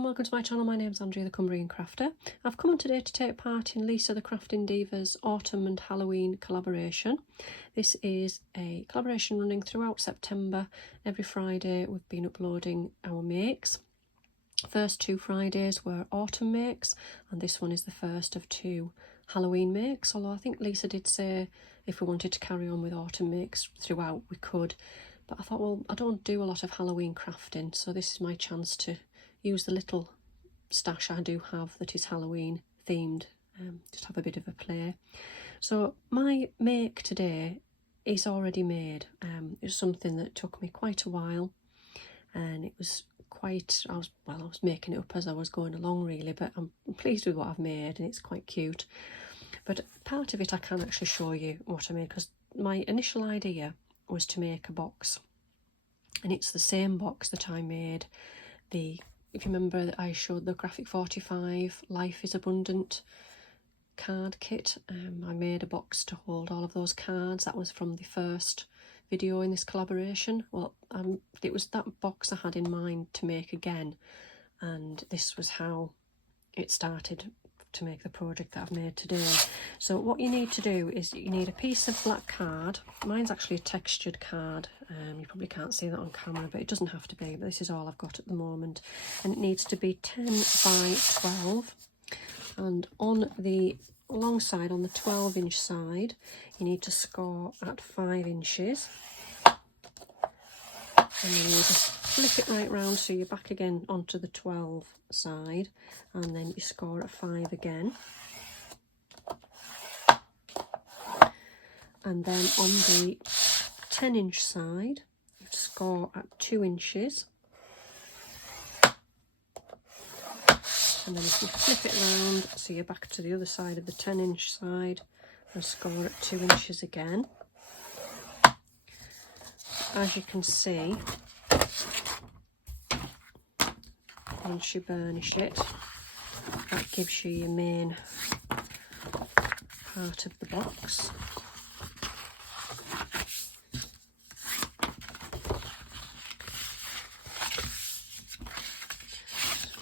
and welcome to my channel. My name's Andrea the Cumbrian Crafter. I've come on today to take part in Lisa the Crafting Diva's Autumn and Halloween collaboration. This is a collaboration running throughout September. Every Friday we've been uploading our makes. First 2 Fridays were autumn makes, and this one is the first of 2 Halloween makes, although I think Lisa did say if we wanted to carry on with autumn makes throughout we could. But I thought, well, I don't do a lot of Halloween crafting, so this is my chance to use the little stash I do have that is Halloween themed, just have a bit of a play. So my make today is already made. It's something that took me quite a while, and it was quite, I was making it up as I was going along really, but I'm pleased with what I've made and it's quite cute. But part of it I can actually show you what I made, because my initial idea was to make a box, and it's the same box that I made if you remember that I showed the Graphic 45 Life is Abundant card kit. I made a box to hold all of those cards. That was from the first video in this collaboration. Well, it was that box I had in mind to make again, and this was how it started to make the project that I've made today. So what you need to do is you need a piece of black card. Mine's actually a textured card. You probably can't see that on camera, but it doesn't have to be, but this is all I've got at the moment. And it needs to be 10 by 12. And on the long side, on the 12-inch side, you need to score at 5 inches. And then you just flip it right round so you're back again onto the 12 side, and then you score at 5 again. And then on the 10-inch side, you score at 2 inches. And then if you flip it round so you're back to the other side of the 10-inch side, and score at 2 inches again. As you can see, once you burnish it, that gives you your main part of the box.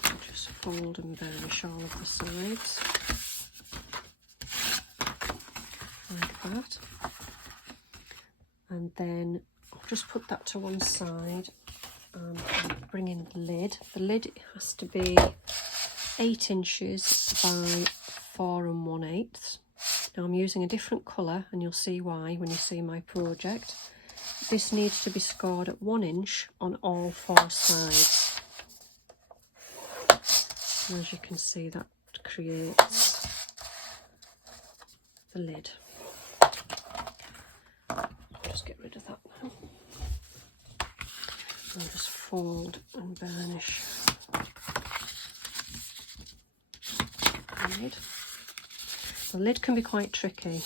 So just fold and burnish all of the sides like that, and then I'll just put that to one side and bring in the lid. The lid has to be 8 inches by 4 1/8. Now I'm using a different colour, and you'll see why when you see my project. This needs to be scored at 1 inch on all 4 sides. And as you can see, that creates the lid. Just get rid of that now. I'll just fold and burnish the lid. The lid can be quite tricky,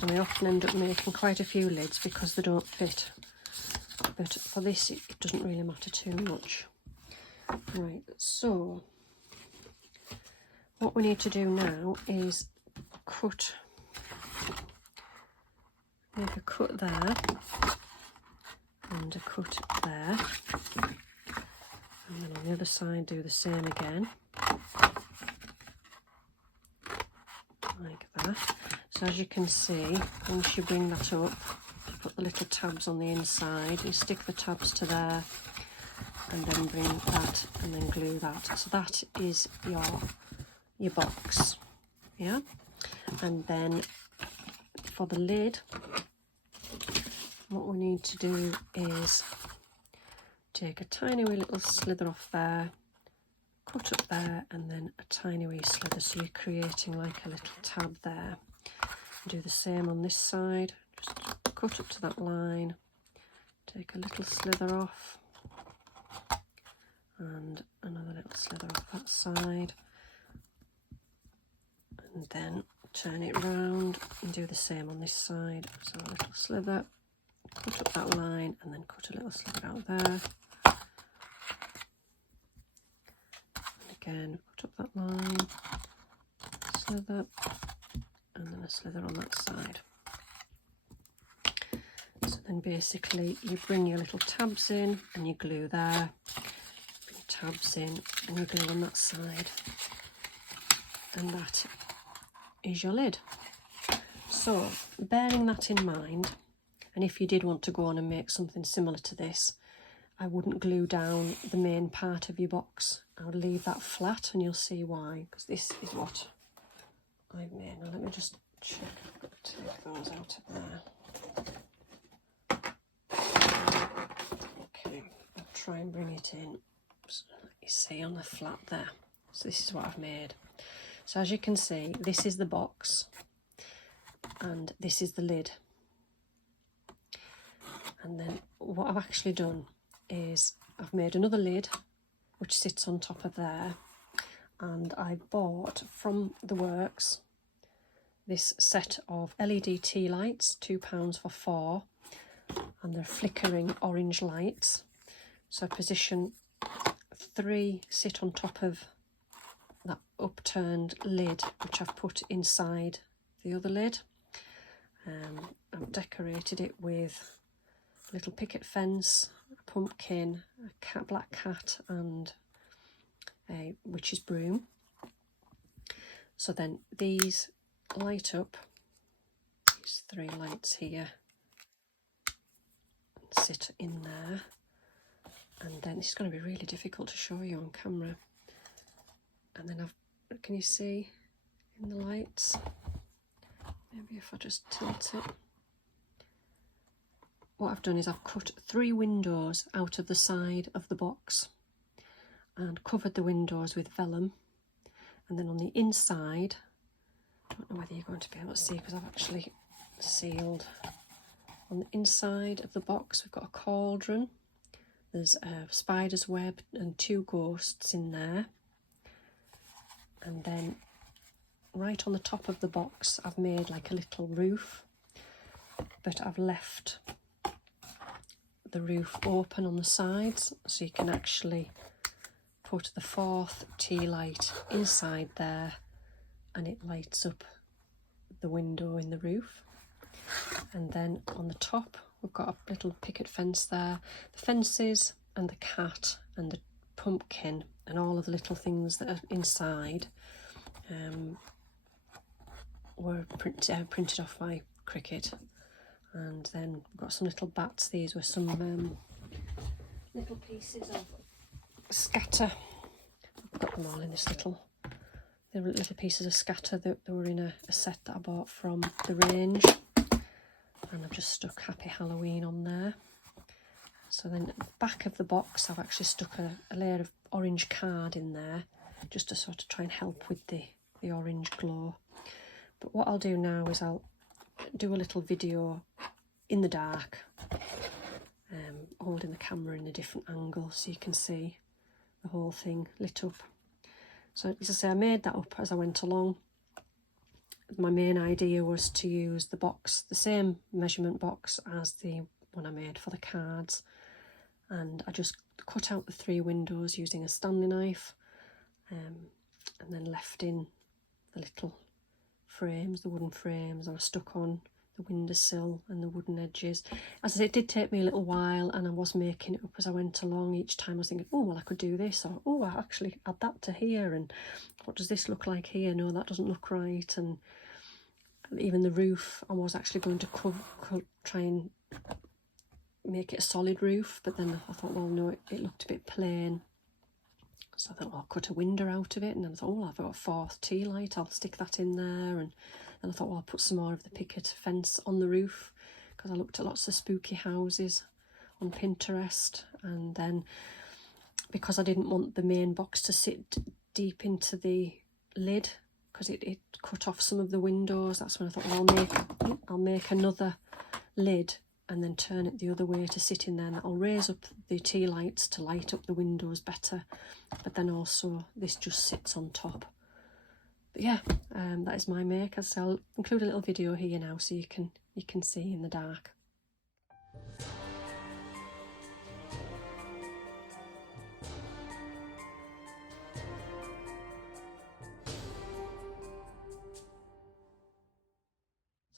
and I often end up making quite a few lids because they don't fit. But for this, it doesn't really matter too much. Right, so what we need to do now is make a cut there, and a cut there, and then on the other side do the same again, like that. So as you can see, once you bring that up, you put the little tabs on the inside, you stick the tabs to there, and then bring that and then glue that. So that is your box, yeah? And then for the lid, what we need to do is take a tiny wee little slither off there, cut up there, and then a tiny wee slither, so you're creating like a little tab there. Do the same on this side, just cut up to that line, take a little slither off, and another little slither off that side, and then turn it round and do the same on this side. So a little slither, cut up that line, and then cut a little slither out there. And again, cut up that line, slither, and then a slither on that side. So then basically you bring your little tabs in and you glue there, bring tabs in and you glue on that side, and that is your lid. So bearing that in mind, and if you did want to go on and make something similar to this, I wouldn't glue down the main part of your box. I would leave that flat, and you'll see why, because this is what I've made. Now let me just check, I've got to take those out of there. Okay, I'll try and bring it in. So you see on the flat there. So this is what I've made. So as you can see, this is the box and this is the lid. And then what I've actually done is I've made another lid which sits on top of there, and I bought from the works this set of LED tea lights, £2 for 4, and they're flickering orange lights. So I position 3 sit on top of that upturned lid which I've put inside the other lid. I've decorated it with a little picket fence, a pumpkin, a black cat and a witch's broom. So then these light up, these 3 lights here, and sit in there. And then this is going to be really difficult to show you on camera. And then can you see in the lights? Maybe if I just tilt it. What I've done is I've cut 3 windows out of the side of the box and covered the windows with vellum. And then on the inside, I don't know whether you're going to be able to see because I've actually sealed. On the inside of the box we've got a cauldron. There's a spider's web and 2 ghosts in there. And then right on the top of the box I've made like a little roof, but I've left the roof open on the sides so you can actually put the 4th tea light inside there and it lights up the window in the roof. And then on the top we've got a little picket fence there. The fences and the cat and the pumpkin and all of the little things that are inside were printed off by Cricut. And then we've got some little bats. These were some little pieces of scatter. I've got them all in this they were little pieces of scatter that were in a set that I bought from the range. And I've just stuck Happy Halloween on there. So then at the back of the box I've actually stuck a layer of orange card in there just to sort of try and help with the orange glow. But what I'll do now is I'll do a little video in the dark, holding the camera in a different angle so you can see the whole thing lit up. So as I say, I made that up as I went along. My main idea was to use the box, the same measurement box as the one I made for the cards, and I just cut out the 3 windows using a Stanley knife, and then left in the little frames, the wooden frames, and I stuck on the windowsill and the wooden edges. As I say, it did take me a little while, and I was making it up as I went along. Each time I was thinking, oh well, I could do this, or oh, I actually add that to here, and what does this look like here? No, that doesn't look right. And even the roof, I was actually going to try and make it a solid roof, but then I thought, well no, it looked a bit plain. So I thought, well, I'll cut a window out of it, and then I thought, oh, I've got a 4th tea light, I'll stick that in there. And then I thought, well, I'll put some more of the picket fence on the roof, because I looked at lots of spooky houses on Pinterest. And then because I didn't want the main box to sit deep into the lid, because it cut off some of the windows, that's when I thought, well, I'll make another lid and then turn it the other way to sit in there, and that'll raise up the tea lights to light up the windows better, but then also this just sits on top. But yeah, that is my make. As I'll include a little video here now so you can see in the dark.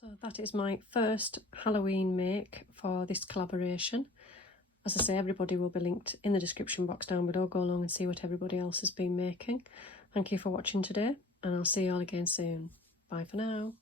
So that is my first Halloween make for this collaboration. As I say, everybody will be linked in the description box down below. Go along and see what everybody else has been making. Thank you for watching today, and I'll see you all again soon. Bye for now.